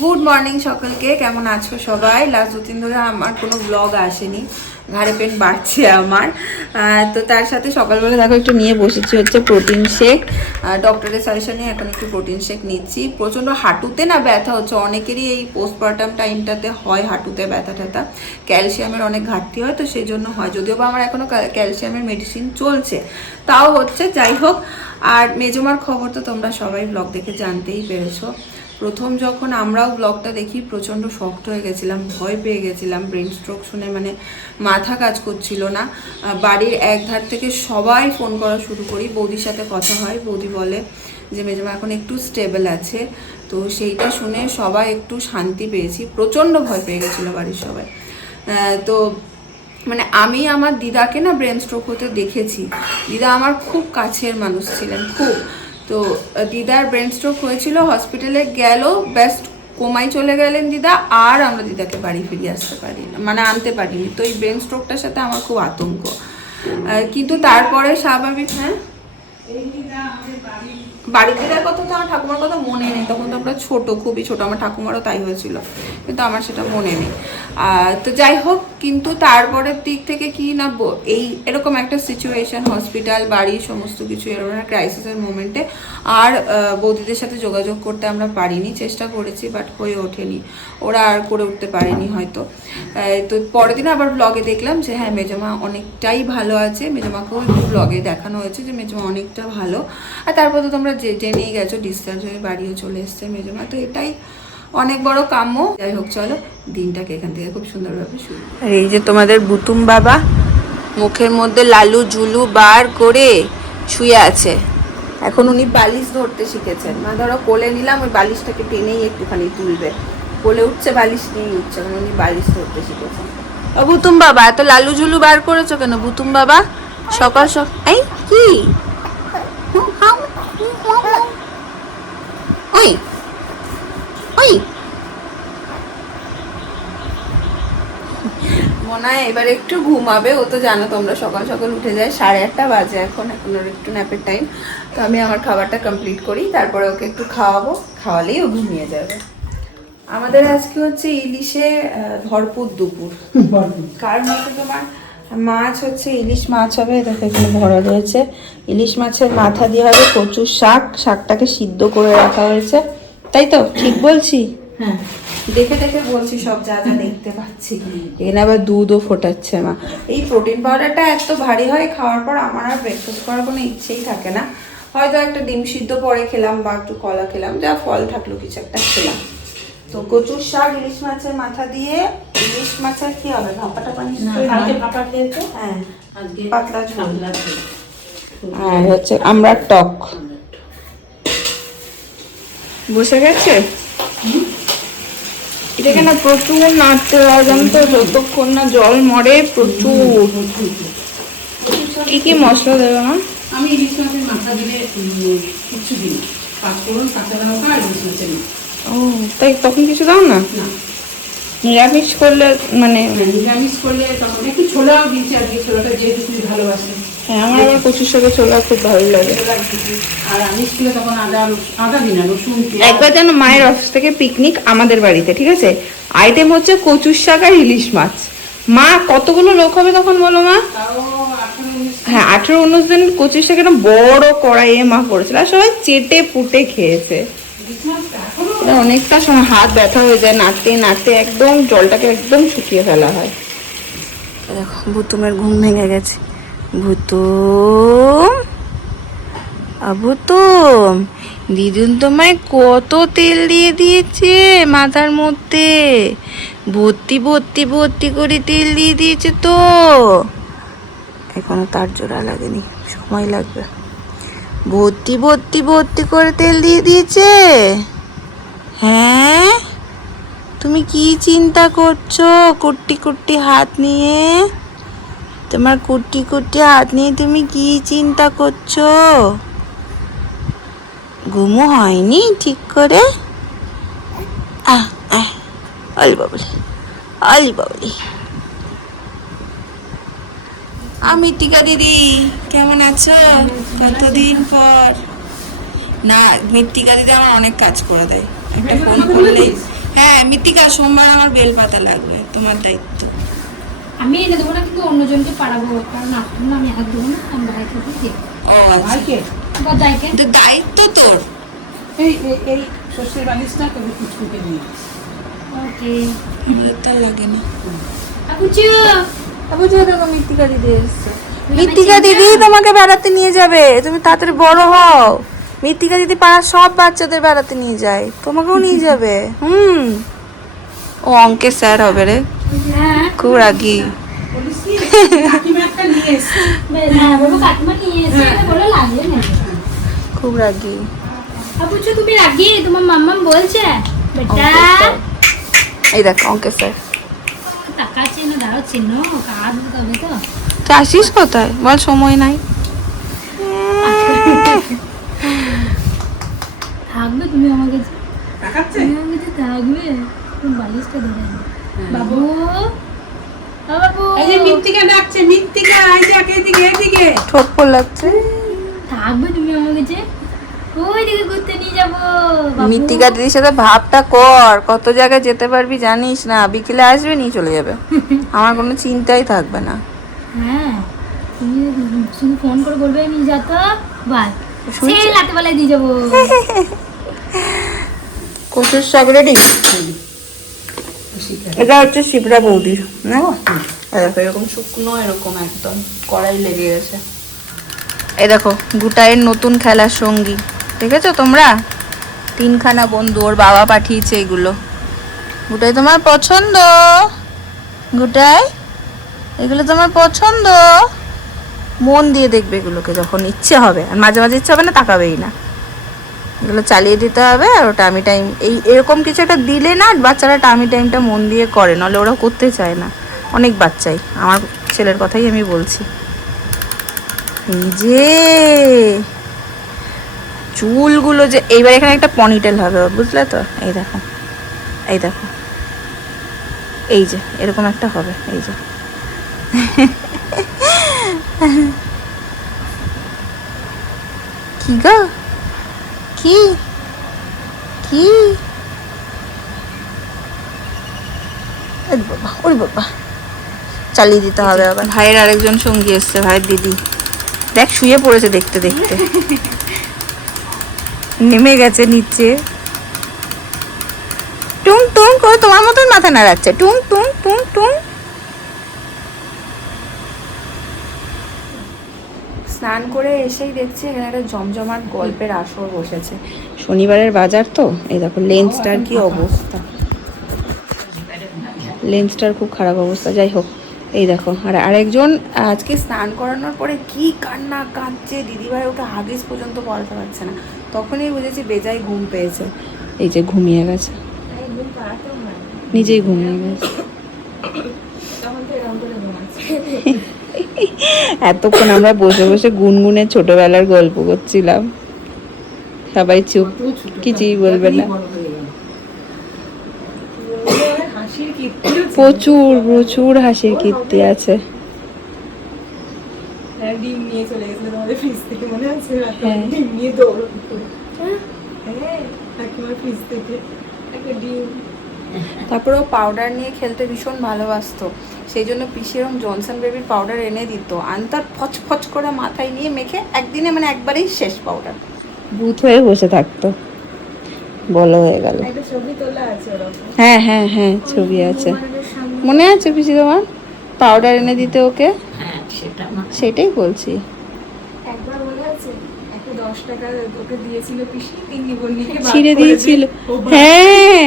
Good morning সকলকে কেমন আছো সবাই? লাস্ট দু তিন ধরে আমার কোনো ব্লগ আসেনি। ঘাড়ে পেন বাড়ছে আমার। তো তার সাথে সকালবেলা দেখো একটু নিয়ে বসেছি হচ্ছে প্রোটিন শেক ডক্টরের সাজেশনে এখন একটু প্রোটিন শেক নিচ্ছি। প্রচণ্ড হাঁটুতে না ব্যথা হচ্ছে। অনেকেরই এই পোস্টপার্টাম টাইমটাতে হয় হাঁটুতে ব্যথা ট্যাথা ক্যালসিয়ামের অনেক ঘাটতি হয়, তো সেই জন্য হয়। যদিও বা আমার এখনও ক্যালসিয়ামের মেডিসিন চলছে। তাও হচ্ছে, যাই হোক। আর মেজমার খবর তো তোমরা সবাই ব্লগ দেখে জানতেই পেরেছ। প্রথম যখন আমরাও ব্লগটা দেখি, প্রচণ্ড শক্ত হয়ে গেছিলাম, ভয় পেয়ে গেছিলাম ব্রেন স্ট্রোক শুনে মানে মাথা কাজ করছিল না। বাড়ির এক ধার থেকে সবাই ফোন করা শুরু করি, বৌদির সাথে কথা হয়, বৌদি বলে যে, মেজমা এখন একটু স্টেবল আছে। তো সেইটা শুনে সবাই একটু শান্তি পেয়েছি, প্রচণ্ড ভয় পেয়ে গেছিল বাড়ির সবাই। তো মানে আমি আমার দিদাকে না ব্রেন স্ট্রোক হতে দেখেছি। দিদা আমার খুব কাছের মানুষ ছিলেন, খুব। তো দিদার ব্রেন স্ট্রোক হয়েছিল হসপিটালে গেল ব্যাস্ট কোমায় চলে গেলেন দিদা, আর আমরা দিদাকে বাড়ি ফিরিয়ে আসতে পারি মানে আনতে পারিনি। তো এই ব্রেন স্ট্রোকটার সাথে আমার খুব আতঙ্ক। কিন্তু তারপরে স্বাভাবিক হ্যাঁ? বাড়ির দিদার কথা তো আমার ঠাকুমার কথা মনে নেই, তখন তো আমরা ছোট, খুবই ছোট, আমার ঠাকুমারও তাই হয়েছিল, কিন্তু আমার সেটা মনে নেই। তো যাই হোক কিন্তু তারপরের দিক থেকে কি না এই এরকম একটা সিচুয়েশন হসপিটাল বাড়ি, সমস্ত কিছু এরকম একটা ক্রাইসিসের মোমেন্টে আর বৌদিদের সাথে যোগাযোগ করতে আমরা পারিনি, চেষ্টা করেছি বাট হয়ে ওঠেনি। ওরা আর করে উঠতে পারেনি হয়তো। তো পরের দিন আবার ব্লগে দেখলাম যে হ্যাঁ মেজমা অনেকটাই ভালো আছে। মেজমাকেও একটু ব্লগে দেখানো হয়েছে যে, মেজমা অনেকটা ভালো। আর তারপর তো তোমরা যে- জেনেই গেছো ডিসচার্জ হয়ে বাড়িও চলে এসছে মেজমা। তো এটাই অনেক বড় কাম্য। যাই হোক চলো দিনটাকে এখান থেকে খুব সুন্দরভাবে শুরু আর এই যে তোমাদের বুতুম বাবা মুখের মধ্যে লালু ঝুলু বার করে শুয়ে আছে। এখন উনি বালিশ ধরতে শিখেছেন। মানে ধরো কোলে নিলাম ওই বালিশটাকে টেনেই একটুখানি তুলবে। কোলে উঠছে বালিশ নিয়েই উঠছে মানে উনি বালিশ ধরতে শিখেছেন। ও বুতুম বাবা এত লালু ঝুলু বার করেছ কেন বুতুম বাবা? সকাল সকাল এই কি? ওই মনে হয় এবার একটু ঘুমাবে ও তো জানো তোমরা সকাল সকাল উঠে যায় সাড়ে আটটা বাজে এখন এখন ওর একটু ন্যাপের টাইম তো আমি আমার খাবারটা কমপ্লিট করি তারপরে ওকে একটু খাওয়াবো খাওয়ালেই ও ঘুমিয়ে যাবে। আমাদের আজকে হচ্ছে ইলিশে আহ, ভরপুর দুপুর। কারণ হচ্ছে তোমার? মাছ হচ্ছে ইলিশ মাছ হবে দেখো এখানে ভরা রয়েছে। ইলিশ মাছের মাথা দিয়ে হবে কচুর শাক শাকটাকে সিদ্ধ করে রাখা হয়েছে। তাই তো? ঠিক বলছি? হ্যাঁ দেখে দেখে বলছি সব যা যা দেখতে পাচ্ছি। এখানে আবার দুধও ফোটাচ্ছে মা। এই প্রোটিন পাউডারটা এত ভারী হয় খাওয়ার পর আমার আর ব্রেকফাস্ট করার কোনো ইচ্ছেই থাকে না। হয়তো একটা ডিম সিদ্ধ পরে খেলাম বা একটু কলা খেলাম যা ফল থাকল কিছু একটা খেলাম। তো কচুর শাক ইলিশ মাছের মাথা দিয়ে ইলিশ মাছের কি হবে? ভাপাটা পানি না কালকে হ্যাঁ পাতলা ঝোল। পাতলা ঝোল। আর হচ্ছে আমরা টক। বসে গেছে? এটাকে না প্রচুর নাড়তে হয় জানো তো? যতক্ষণ না জল মরে প্রচুর। কি কি মশলা দেবে মা? আমি ইলিশ মাছের মাথা দিলে উম, দিই পাঁচফোড়ন কাঁচা লঙ্কা আর ইলিশ মাছের ও তাই তখন কিছু দাও না? না। নিরামিষ করলে মানে নিরামিষ করলে তখন একটু ছোলাও দিয়েছি আজকে ছোলাটা যেহেতু তুমি ভালোবাসে। হ্যাঁ আমার আবার কচুর শাকের ছোলা খুব ভালো লাগে। আর আমিষ করলে তখন আদা আদা দিই না রসুন একবার যেন মায়ের অফিস থেকে পিকনিক আমাদের বাড়িতে ঠিক আছে? আইটেম হচ্ছে কচুর শাক আর ইলিশ মাছ। মা কতগুলো লোক হবে তখন বলো মা? হ্যাঁ আঠেরো উনিশ দিন কচুর শাক একটা বড় কড়াইয়ে মা করেছিল আর সবাই চেটে পুটে খেয়েছে। অনেকটা সময় হাত ব্যথা হয়ে যায় নাড়তে নাড়তে একদম জলটাকে একদম শুকিয়ে ফেলা হয়। দেখো ভুতুমের ঘুম ভেঙে গেছে। ভুতুম আবুতুম, দিদুন তোমায় কত তেল দিয়ে দিয়েছে মাথার মধ্যে? ভর্তি ভর্তি ভর্তি করে তেল দিয়ে দিয়েছে তো। এখনও তার জোড়া লাগেনি, সময় লাগবে। ভর্তি ভর্তি ভর্তি করে তেল দিয়ে দিয়েছে? হ্যাঁ? তুমি কি চিন্তা করছ, কুট্টি কুট্টি হাত নিয়ে? তোমার কুট্টি কুট্টি হাত নিয়ে তুমি কি চিন্তা করছ? ঘুমো হয়নি ঠিক করে? আহ আহ, আলি বাবলি আলি বাবলি। আমি টিকা দিদি, কেমন আছো? কতদিন পর? না, মৃত্তিকা দিদি আমার অনেক কাজ করে দেয়। একটা ফোন করলেই। হ্যাঁ মৃত্তিকা, সোমবার আমার বেলপাতা লাগবে, তোমার দায়িত্ব। আমি এনে দেবো না কিন্তু অন্যজনকে পাঠাবো কারণ আপনার আমি হাত দেবো না আমি ও ভাইকে? বা যাইকে দায়িত্ব তোর। এই এই শস্যের বালিশটা তোকে কুচকুকে নিয়ে ওকে। লাগে না। দেখো মৃত্তিকা দিদি এসছে। মৃত্তিকা দিদি তোমাকে বেড়াতে নিয়ে যাবে। তুমি তাড়াতাড়ি বড় হও। মৃত্তিকা দিদি পাড়ার সব বাচ্চাদের বেড়াতে নিয়ে যায়। তোমাকেও নিয়ে যাবে। হুম। ও অঙ্কের স্যার হবে রে। খুব রাগি। হ্যাঁ লাগবে না খুব রাগি। তুমি রাগি? তোমার মাম্মাম বলছে। বেটা। এই দেখো স্যার আসিস কোথায়? বল সময় নাই। থাকবে তুমি আমাকে থাকবে তুমি বালিশটা ধরে। বাবু? বাবু। এই যে মৃত্তিকা ডাকছে মৃত্তিকা এই যে এদিকে এদিকে। লাগছে থাকবে তুমি ঘুরতে নিয়ে যাব বাবু। দিদির সাথে ভাবটা কর কত জায়গায় যেতে পারবি জানিস না বিকেলে আসবে নিয়ে চলে যাবে। আমার কোনো চিন্তাই থাকবে না। হ্যাঁ তুমি শুধু ফোন করে বলবে নিয়ে যা বাস। শুনছি। সেই রাতে বেলায় দিয়ে যাব। কচুর শাক রেডি এটা হচ্ছে শিবরা বৌদির না? দেখো এরকম শুকনো এরকম একদম কড়াই লেগে গেছে। এই দেখো গুটাইয়ের নতুন খেলার সঙ্গী। দেখেছ তোমরা? তিনখানা বন্ধু ওর বাবা পাঠিয়েছে এগুলো। গুটাই তোমার পছন্দ? গুটাই? এগুলো তোমার পছন্দ? মন দিয়ে দেখবে এগুলোকে যখন ইচ্ছে হবে। আর মাঝে মাঝে ইচ্ছে হবে না তাকাবেই না। এগুলো চালিয়ে দিতে হবে আর ওটা আমি টাইম এই এরকম কিছু একটা দিলে না বাচ্চারা টামি টাইমটা মন দিয়ে করে, নাহলে ওরা করতে চায় না। অনেক বাচ্চাই। আমার ছেলের কথাই আমি বলছি। এই যে চুলগুলো যে, এইবার এখানে একটা পনিটেল হবে, বুঝলে তো? এই দেখো। এই দেখো। এই যে, এরকম একটা হবে, এই যে। কি গো? কি? কি? বাবা ওরে বাবা। চালিয়ে দিতে হবে আবার। ভাইয়ের আরেকজন সঙ্গী এসছে ভাইয়ের দিদি। দেখ শুয়ে পড়েছে দেখতে দেখতে। নেমে গেছে নিচে। টুং টুং করে তোমার মতন মাথা নাড়াচ্ছে। টুং টুং টুং টুং। স্নান করে এসেই দেখছি এখানে একটা জমজমাট গল্পের আসর বসেছে। শনিবারের বাজার তো? এই দেখো লেন্সটার কি অবস্থা? লেন্সটার খুব খারাপ অবস্থা যাই হোক। এই দেখো আর আরেকজন আজকে স্নান করানোর পরে কি কান্না কাঁদছে দিদিভাই ওকে হাগিস পর্যন্ত পড়াতে পারছে না। তখনই বুঝেছি বেজায় ঘুম পেয়েছে। এই যে ঘুমিয়ে গেছে। নিজেই ঘুমিয়ে গেছে। এতক্ষণ আমরা বসে বসে গুনগুনে ছোটবেলার গল্প করছিলাম। সবাই চুপ কিছুই বলবে না। প্রচুর প্রচুর হাসির কীর্তি আছে। হ্যাঁ, মনে হ্যাঁ। হ্যাঁ। তারপরে ও পাউডার নিয়ে খেলতে ভীষণ ভালোবাসতো। সেই জন্য পিসি এরকম জনসন বেবির পাউডার এনে দিত। আনতার ফচ ফচ করে মাথায় নিয়ে মেখে একদিনে মানে একবারেই শেষ পাউডার ভূত হয়ে বসে থাকতো। বলো হয়ে গেল। ছবি তোলা আছে হ্যাঁ হ্যাঁ হ্যাঁ ছবি আছে। মনে আছে পিসি তোমার পাউডার এনে দিতে ওকে? হ্যাঁ সেটা সেটাই বলছি একবার মনে আছে একটা দশ টাকা ওকে দিয়েছিল পিসি তিন বন্নিকে ছিঁড়ে দিয়েছিল। হ্যাঁ।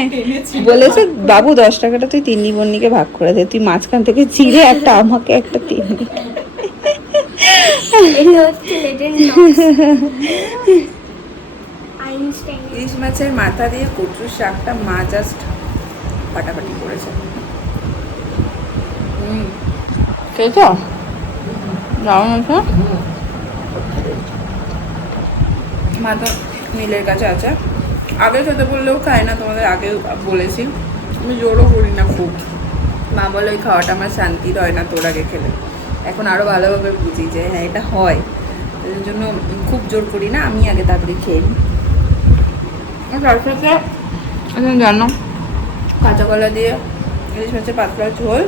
বলেছে বাবু দশ টাকাটা তুই তিন্নি বন্নিকে ভাগ করে দে। তুই মাঝখান থেকে ছিঁড়ে একটা আমাকে একটা তিন্নি ইলিশ মাছের মাথা দিয়ে কচুর শাকটা মা জাস্ট ফাটাফাটি করেছে। হুম। খেয়েছ দারুণ আছে মা তো মিলের কাছে আছে। আগে খেতে বললেও খায় না, তোমাদের আগেও বলেছি। আমি জোরও করি না খুব। মা বলে, ওই খাওয়াটা আমার শান্তি হয় না তোর আগে খেলে। এখন আরও ভালোভাবে বুঝি যে হ্যাঁ এটা হয়। এর জন্য খুব জোর করি না, আমি আগে তাড়াতাড়ি খেয়ে নিই। আর তার সাথে জানো, কাঁচা কলা দিয়ে ইলিশ মাছের পাতলা ঝোল,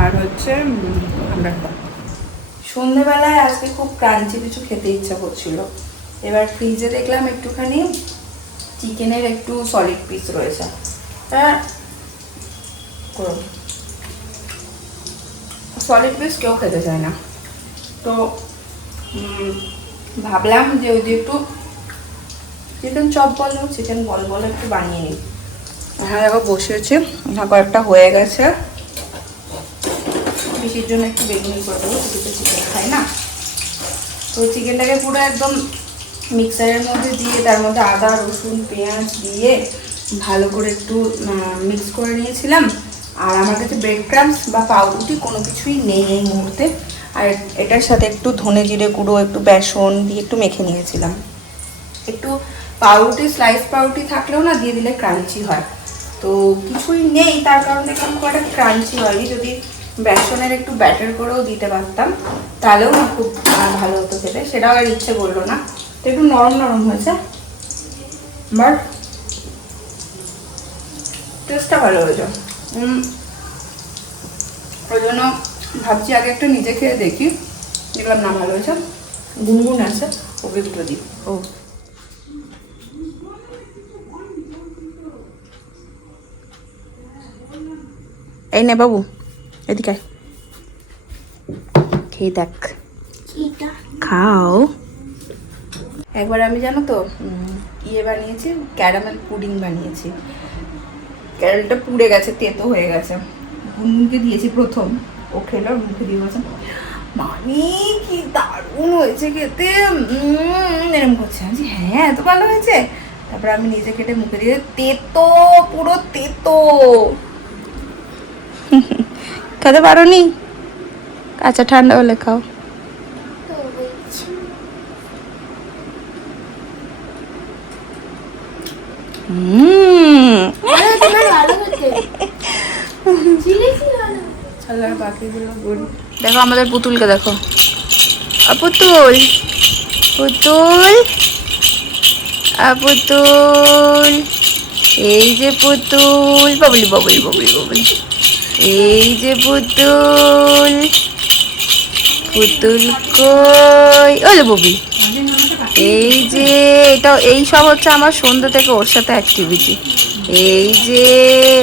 আর হচ্ছে আমরা সন্ধেবেলায় আজকে খুব ক্রাঞ্চি কিছু খেতে ইচ্ছা করছিল। এবার ফ্রিজে দেখলাম একটুখানি চিকেনের একটু সলিড পিস রয়েছে। হ্যাঁ। সলিড পিস কেউ খেতে চায় না। তো ভাবলাম যে ওই একটু চিকেন চপ বলো চিকেন বল বলো একটু বানিয়ে নিই। হ্যাঁ দেখো বসেছে। না, কয়েকটা হয়ে গেছে। পিসির জন্য একটু বেগুনি করে দেবো চিকেন খায় না। তো চিকেনটাকে পুরো একদম মিক্সারের মধ্যে দিয়ে তার মধ্যে আদা, রসুন, পেঁয়াজ দিয়ে ভালো করে একটু মিক্স করে নিয়েছিলাম। আর আমার কাছে ব্রেড ক্রামস বা পাউরুটি কোনো কিছুই নেই এই মুহূর্তে। আর এটার সাথে একটু ধনে জিরে গুঁড়ো, একটু বেসন দিয়ে একটু মেখে নিয়েছিলাম। একটু পাউরুটি স্লাইস পাউরুটি থাকলেও না দিয়ে দিলে ক্রাঞ্চি হয়। তো কিছুই নেই, তার কারণে দেখলাম খুব একটা ক্রাঞ্চি হয়নি। যদি বেসনের একটু ব্যাটার করেও দিতে পারতাম, তাহলেও না খুব ভালো হতো খেতে। সেটাও আর ইচ্ছে করল না। একটু নরম নরম হয়েছে। বাট টেস্টটা ভালো হয়েছে। ওই জন্য ভাবছি আগে একটু নিজে খেয়ে দেখি। দেখলাম না ভালো হয়েছে। গুনগুন আছে ওকে দুটো দিই। ও। এই নে বাবু এদিকে খেয়ে দেখ। খাও। একবার আমি জানো তো ইয়ে বানিয়েছি, ক্যারামেল পুডিং বানিয়েছি। ক্যারামেলটা পুড়ে গেছে, তেতো হয়ে গেছে। গুনগুনকে দিয়েছি প্রথম, ও খেলো, মুখে দিয়ে বলছে, মামি, কি দারুণ হয়েছে খেতে এরম করছে। আমি হ্যাঁ এত ভালো হয়েছে? তারপর আমি নিজে কেটে মুখে দিয়ে, তেতো, পুরো তেতো। খেতে পারো নি আচ্ছা ঠান্ডা হলে খাও হুম ছালার বাকিগুলো গুড় দেখো আমাদের পুতুলকে দেখো। পুতুল পুতুল পুতুল, এই যে পুতুল, বাবলি বাবলি বাবলি বাবলি, এই যে পুতুল পুতুল কই? ওলে ববি এই যে এটা এই সব হচ্ছে আমার সন্ধ্যা থেকে ওর সাথে অ্যাক্টিভিটি এই যে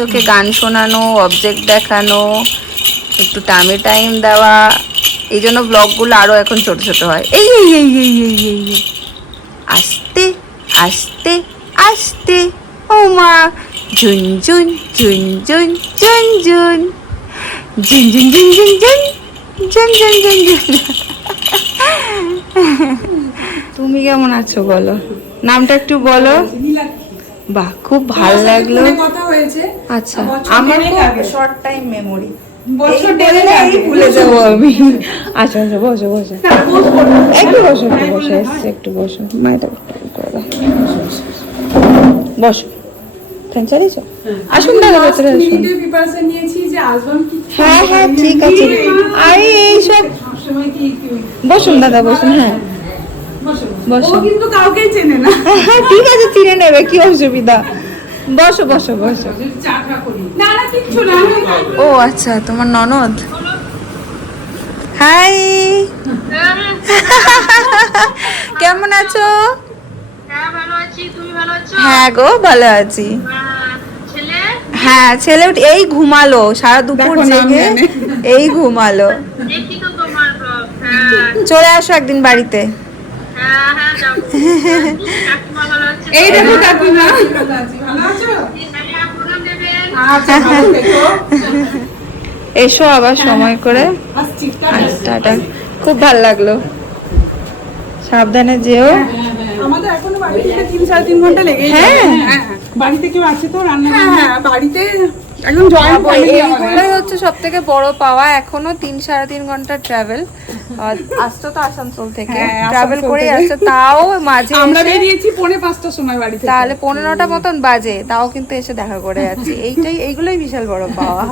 ওকে গান শোনানো অবজেক্ট দেখানো একটু টাইমে টাইম দেওয়া এই জন্য ব্লগগুলো আরও এখন ছোট ছোট হয় এই এই এই এই এই এই এই আস্তে আস্তে আস্তে ও মা ঝুন ঝুন ঝুন ঝুন ঝুন ঝুন ঝুন ঝুন তুমি কেমন আছো বলো? নামটা একটু বলো। বাহ খুব ভালো লাগল। কথা হয়েছে। আচ্ছা আমার শর্ট টাইম মেমোরি বছর ভুলে যাব আমি। আচ্ছা আচ্ছা বসো বসো। একটু বসো একটু বসো এসছে একটু বসো। মায়েটা একটু করে দাও। বসো। ফ্যান চালিয়েছো? আসুন দাদা ভেতরে আসুন। প্রিপারেশন নিয়েছি যে অ্যালবাম কি হ্যাঁ হ্যাঁ ঠিক আছে। আরে এইসব বসুন দাদা বসুন হ্যাঁ। বসো। কিন্তু কাউকেই চেনে না। ঠিক আছে চিনে নেবে কি অসুবিধা? বসো বসো বসো। ও আচ্ছা তোমার ননদ? হাই। কেমন আছো? হ্যাঁ গো ভালো আছি। হ্যাঁ ছেলে এই ঘুমালো সারা দুপুর জেগে। এই ঘুমালো। চলে আসো একদিন বাড়িতে। এই দেখো কাকিমা আছো হ্যাঁ প্রোগ্রাম দেবেন। আচ্ছা ভালো থেকো। এসো আবার সময় করে। আসছি আচ্ছা, টাটা। খুব ভালো লাগল। সাবধানে যেও। আমাদের এখনও বাড়ি থেকে তিন সাড়ে তিন ঘণ্টা লেগে হ্যাঁ। বাড়িতে কেউ আছে তো রান্না হ্যাঁ হ্যাঁ। বাড়িতে একদম জয়েন্ট ফ্যামিলি এইগুলোই হচ্ছে হচ্ছে সব থেকে বড় পাওয়া এখনও তিন সাড়ে তিন ঘণ্টা ট্রাভেল আসতো তো আসানসোল থেকে। হ্যাঁ, ট্রাভেল করে আসছে তাও মাঝে আমরা বেরিয়েছি পৌনে পাঁচটার সময় বাড়ি থেকে। তাহলে পনেরোটা মতন বাজে তাও কিন্তু এসে দেখা করে যাচ্ছে। এইটাই এইগুলোই বিশাল বড় পাওয়া।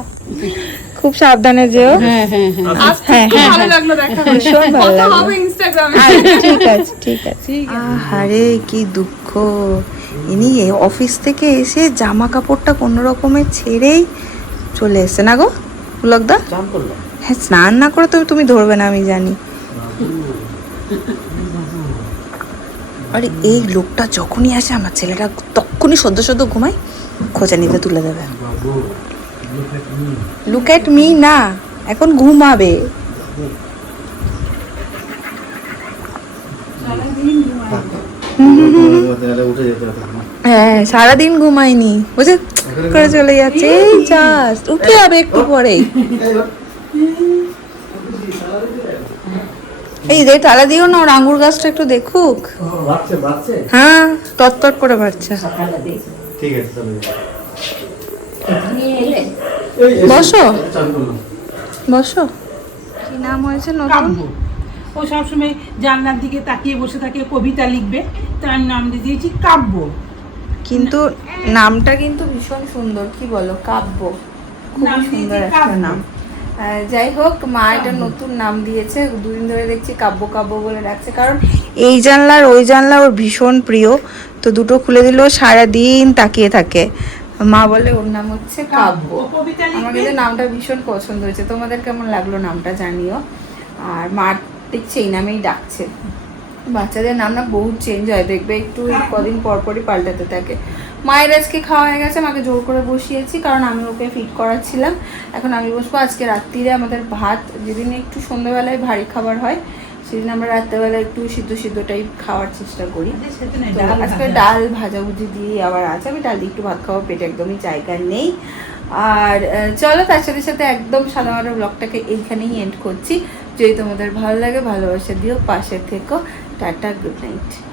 খুব সাবধানে যেও। হ্যাঁ হ্যাঁ হ্যাঁ। হ্যাঁ হ্যাঁ ভালো লাগল দেখা করে। ভীষণ ভালো লাগল। ঠিক আছে ঠিক আছে। আরে কি দুঃখ। ইনি এই অফিস থেকে এসে জামা কাপড়টা কোনো রকমের ছেড়েই চলে এসছে। না গো পুলকদা? হ্যাঁ স্নান না করে তো তুমি ধরবে না আমি জানি। আরে এই লোকটা যখনই আসে আমার ছেলেটা তখনই সদ্য সদ্য ঘুমায় খোঁজা নিতে তুলে দেবে। লুক অ্যাট মি না এখন ঘুমাবে। হবে হ্যাঁ সারাদিন ঘুমায়নি বুঝে করে চলে যাচ্ছে। এই জাস্ট উঠে যাবে একটু পরেই। এই রে তালা দিও না ওর আঙ্গুর গাছটা একটু দেখুক। হ্যাঁ তৎতট করে ঠিক আছে বসো। বসো। কি নাম হয়েছে নতুন? ও সবসময় জানলার দিকে তাকিয়ে বসে থাকে কবিতা লিখবে। তার নাম দিয়ে দিয়েছি কাব্য। কিন্তু নামটা কিন্তু ভীষণ সুন্দর কি বলো? কাব্য। খুবই সুন্দর একটা নাম। যাই হোক মা এটা নতুন নাম দিয়েছে দুদিন ধরে দেখছি কাব্য কাব্য বলে রাখছে কারণ এই জানলা আর ওই জানলা ওর ভীষণ প্রিয়। তো দুটো খুলে দিলেও সারাদিন তাকিয়ে থাকে। মা বলে ওর নাম হচ্ছে কাব্য। আমার কিন্তু নামটা ভীষণ পছন্দ হয়েছে। তোমাদের কেমন লাগল নামটা জানিও। আর মা দেখছে এই নামেই ডাকছে। বাচ্চাদের নাম না বহুত চেঞ্জ হয় দেখবে একটু কদিন পর পরই পাল্টাতে থাকে। মায়ের আজকে খাওয়া হয়ে গেছে আমাকে জোর করে বসিয়েছি কারণ আমি ওকে ফিট করাচ্ছিলাম। এখন আমি বসবো আজকে রাত্রিরে আমাদের ভাত যেদিন একটু সন্ধ্যাবেলায় ভারী খাবার হয় সেদিন আমরা রাত্রেবেলা একটু সিদ্ধ সিদ্ধ টাইপ খাওয়ার চেষ্টা করি। আজকে ডাল ভাজাভুজি দিয়ে আবার আছে আমি ডাল দিয়ে একটু ভাত খাওয়া পেটে একদমই জায়গা নেই। আর চলো তার সাথে সাথে একদম সাদামাটা ব্লগটাকে এইখানেই এন্ড করছি। যদি তোমাদের ভালো লাগে ভালোবাসা দিও পাশে থেকো। Tata good night